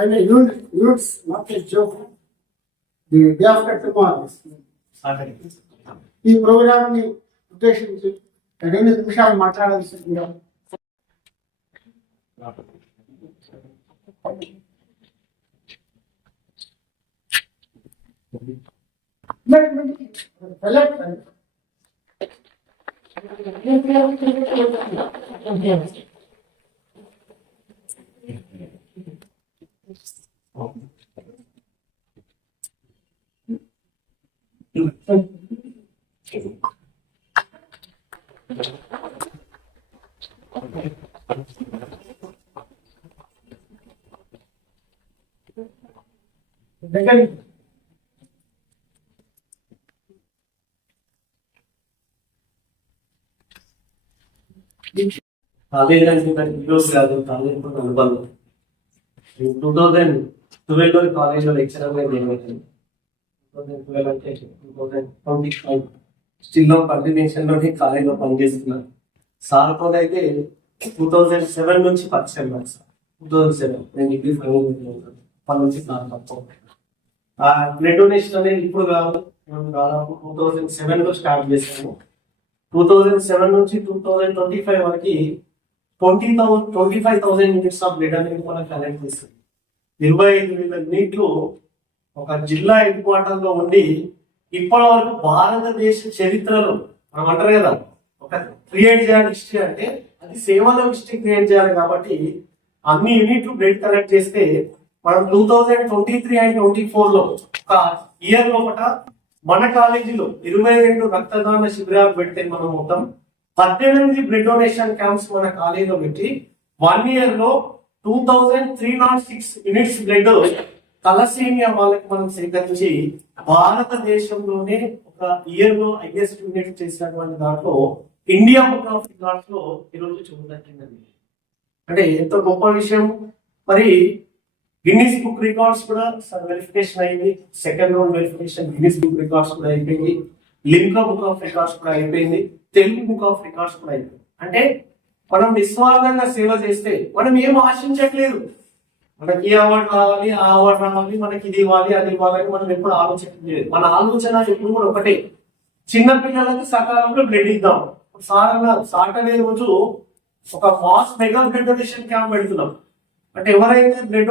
ఆయన units not a joke. The day after tomorrow ఈ programme ని ఉద్దేశించి 2 నిమిషాలు మాట్లాడాల్సిందిగా. కాలేజ్ అంటే ఈరోజు కాదు, కాలేజ్ అనుబంధం. 2012 లో కాలేజ్లో లెక్చరర్ గా నియమించాను. 2012 అంటే 2025 స్టిల్ కంటిన్యూషన్ లోనే కాలేజ్లో పనిచేస్తున్నాను. సార్ కూడా అయితే 2007 నుంచి పరిచయం నాకు. సార్ 2007 నేను డిగ్రీ ఫైనల్ అప్పటి నుంచి సార్ తప్ప బ్లడ్ డొనేషన్ అనేది ఇప్పుడు కాదు, దాదాపు 2007 లో స్టార్ట్ చేశాము. 2007 నుంచి 2025 వరకు 25,000 యూనిట్స్ ఆఫ్ బ్లడ్ అనేది మనం కలెక్ట్ చేస్తుంది. 25,000 యూనిట్లు ఒక జిల్లా హెడ్ క్వార్టర్ లో ఉండి ఇప్పటి వరకు భారతదేశ చరిత్రలో మనం అంటారు కదా, ఒక క్రియేట్ చేయాలి హిస్టరీ అంటే అది సేవలో హిస్టరీ క్రియేట్ చేయాలి. కాబట్టి అన్ని యూనిట్లు బ్లడ్ కలెక్ట్ చేస్తే మనం 2023 అండ్ 2024 లో ఒక ఇయర్ లోపల మన కాలేజీలో 22 రక్తదాన శిబిరాలు పెడితే మనం మొత్తం 18 బ్లడ్ డొనేషన్ క్యాంప్స్ మన కాలేజీలో పెట్టి 1 ఇయర్ లో 2,306 యూనిట్స్ బ్లడ్ తలసేమియా వాళ్ళకి మనం సేకరించి భారతదేశంలోనే ఒక ఇయర్ లో హైయెస్ట్ యూనిట్ చేసినటువంటి దాంట్లో ఇండియా బుక్ ఆఫ్ రికార్డ్స్ లో ఈరోజు చూడదక్కిందండి. అంటే ఎంతో గొప్ప విషయం. మరి గిన్నీస్ బుక్ రికార్డ్స్ కూడా వెరిఫికేషన్ అయింది. Second round verification Guinness book records కూడా అయిపోయింది. లిమ్కా బుక్ ఆఫ్ రికార్డ్స్ కూడా అయిపోయింది. తెలుగు బుక్ ఆఫ్ రికార్డ్స్ కూడా అయిపోయింది. అంటే మనం నిస్వార్థంగా సేవ చేస్తే మనం ఏం ఆశించట్లేదు. మనకి ఈ అవార్డు రావాలి, ఆ అవార్డు రావాలి, మనకి ఇది ఇవ్వాలి, అది ఇవ్వాలని మనం ఎప్పుడు ఆలోచించలేదు. మన ఆలోచన ఎప్పుడు కూడా ఒకటే, చిన్న పిల్లలకు సకాలంలో బ్లడ్ ఇద్దాం. సాటర్డే రోజు ఒక mass mega blood donation camp పెడుతున్నాం. అంటే ఎవరైతే బ్లడ్